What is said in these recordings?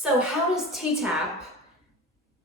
So how does T-Tapp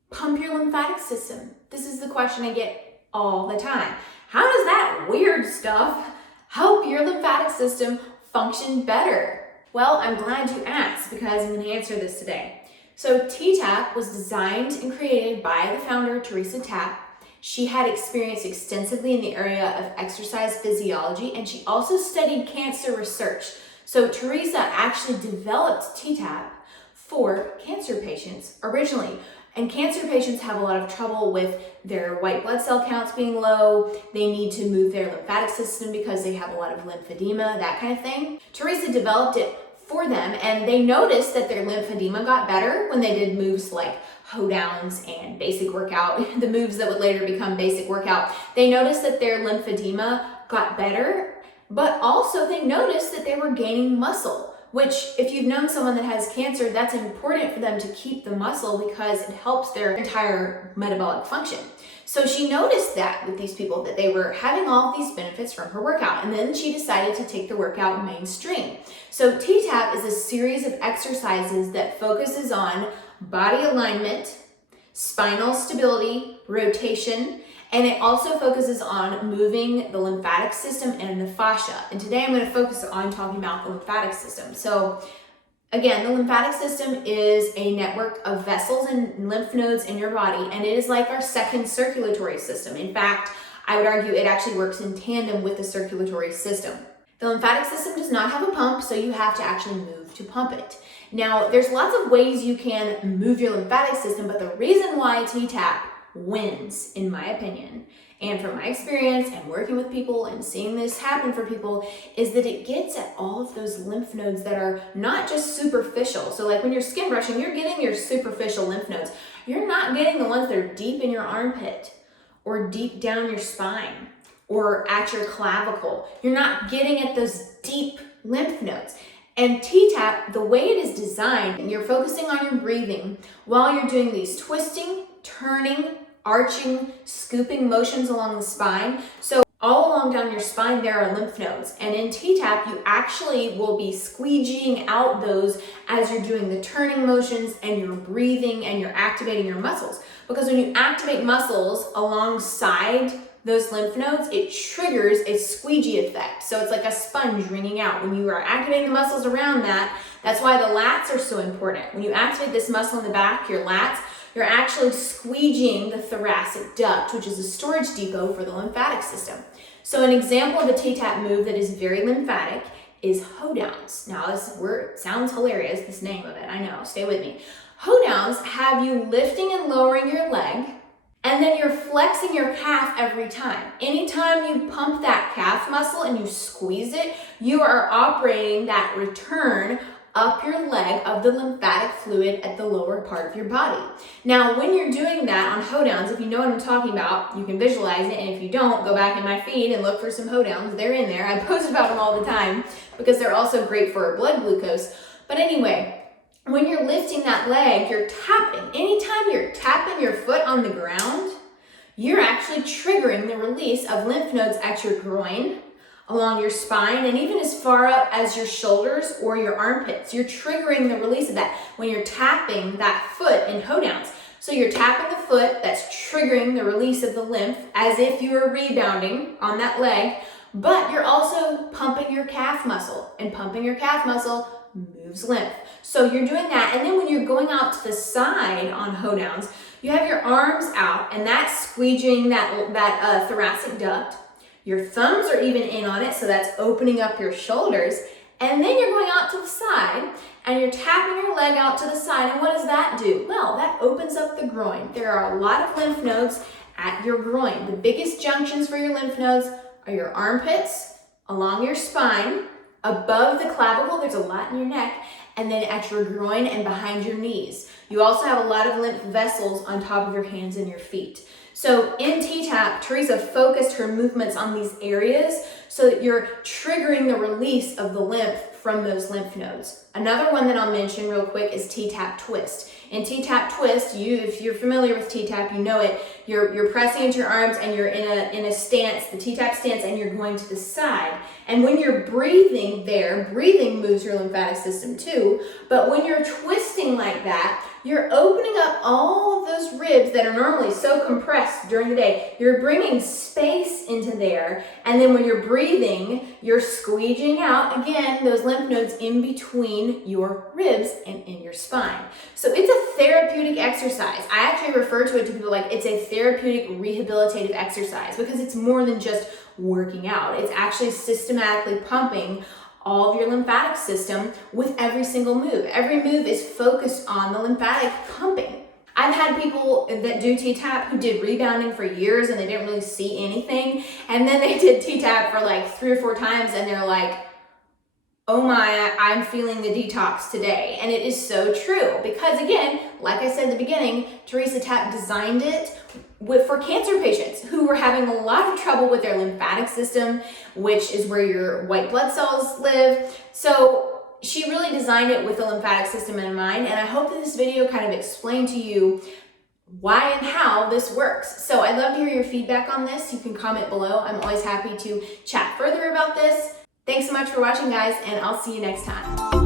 pump your lymphatic system? This is the question I get all the time. How does that weird stuff help your lymphatic system function better? Well, I'm glad you asked because I'm going to answer this today. So T-Tapp was designed and created by the founder, Teresa Tapp. She had experience extensively in the area of exercise physiology, and she also studied cancer research. So Teresa actually developed T-Tapp for cancer patients originally. And cancer patients have a lot of trouble with their white blood cell counts being low. They need to move their lymphatic system because they have a lot of lymphedema, that kind of thing. Teresa developed it for them, and they noticed that their lymphedema got better when they did moves like Hoedowns and basic workout, the moves that would later become basic workout. They noticed that their lymphedema got better, but also they noticed that they were gaining muscle, which if you've known someone that has cancer, that's important for them to keep the muscle because it helps their entire metabolic function. So she noticed that with these people that they were having all of these benefits from her workout, and then she decided to take the workout mainstream. So T-Tapp is a series of exercises that focuses on body alignment, spinal stability, rotation, and it also focuses on moving the lymphatic system and the fascia. And today I'm going to focus on talking about the lymphatic system. So again, the lymphatic system is a network of vessels and lymph nodes in your body, and it is like our second circulatory system. In fact, I would argue it actually works in tandem with the circulatory system. The lymphatic system does not have a pump, so you have to actually move to pump it. Now, there's lots of ways you can move your lymphatic system, but the reason why T-Tapp wins, in my opinion, and from my experience and working with people and seeing this happen for people, is that it gets at all of those lymph nodes that are not just superficial. So like when you're skin brushing, you're getting your superficial lymph nodes. You're not getting the ones that are deep in your armpit or deep down your spine or at your clavicle. You're not getting at those deep lymph nodes. And T-Tapp, the way it is designed, you're focusing on your breathing while you're doing these twisting, turning, arching, scooping motions along the spine. So all along down your spine, there are lymph nodes. And in T-Tapp, you actually will be squeegeeing out those as you're doing the turning motions and you're breathing and you're activating your muscles. Because when you activate muscles alongside those lymph nodes, it triggers a squeegee effect. So it's like a sponge wringing out. When you are activating the muscles around that, that's why the lats are so important. When you activate this muscle in the back, your lats, you're actually squeegeeing the thoracic duct, which is a storage depot for the lymphatic system. So an example of a T-Tapp move that is very lymphatic is Hoedowns. Now this word sounds hilarious, this name of it, I know, stay with me. Hoedowns have you lifting and lowering your leg, and then you're flexing your calf every time. Anytime you pump that calf muscle and you squeeze it, you are operating that return up your leg of the lymphatic fluid at the lower part of your body. Now, when you're doing that on Hoedowns, if you know what I'm talking about, you can visualize it, and if you don't, go back in my feed and look for some Hoedowns. They're in there. I post about them all the time because they're also great for blood glucose. But anyway, when you're lifting that leg, you're tapping. Anytime you're tapping your foot on the ground, you're actually triggering the release of lymph nodes at your groin, along your spine, and even as far up as your shoulders or your armpits. You're triggering the release of that when you're tapping that foot in Hoedowns. So you're tapping the foot, that's triggering the release of the lymph as if you were rebounding on that leg, but you're also pumping your calf muscle, and pumping your calf muscle moves lymph. So you're doing that, and then when you're going out to the side on Hoedowns, you have your arms out, and that's squeegeeing that thoracic duct. Your thumbs are even in on it, so that's opening up your shoulders. And then you're going out to the side, and you're tapping your leg out to the side. And what does that do? Well, that opens up the groin. There are a lot of lymph nodes at your groin. The biggest junctions for your lymph nodes are your armpits, along your spine, above the clavicle, there's a lot in your neck, and then at your groin and behind your knees. You also have a lot of lymph vessels on top of your hands and your feet. So in T-Tapp, Teresa focused her movements on these areas so that you're triggering the release of the lymph from those lymph nodes. Another one that I'll mention real quick is T-Tapp twist. In T-Tapp twist, if you're familiar with T-Tapp, you know it. You're pressing into your arms and you're in a stance, the T-Tapp stance, and you're going to the side. And when you're breathing there, breathing moves your lymphatic system too. But when you're twisting like that, you're opening up all of those ribs that are normally so compressed during the day. You're bringing space into there. And then when you're breathing, you're squeegeeing out, again, those lymph nodes in between your ribs and in your spine. So it's a therapeutic exercise. I actually refer to it to people like it's a therapeutic rehabilitative exercise because it's more than just working out. It's actually systematically pumping all of your lymphatic system with every single move. Every move is focused on the lymphatic pumping. I've had people that do T-Tapp who did rebounding for years and they didn't really see anything. And then they did T-Tapp for like 3 or 4 times and they're like, oh my, I'm feeling the detox today. And it is so true because again, like I said at the beginning, Teresa Tapp designed it for cancer patients who were having a lot of trouble with their lymphatic system, which is where your white blood cells live. So she really designed it with the lymphatic system in mind. And I hope that this video kind of explained to you why and how this works. So I'd love to hear your feedback on this. You can comment below. I'm always happy to chat further about this. Thanks so much for watching, guys, and I'll see you next time.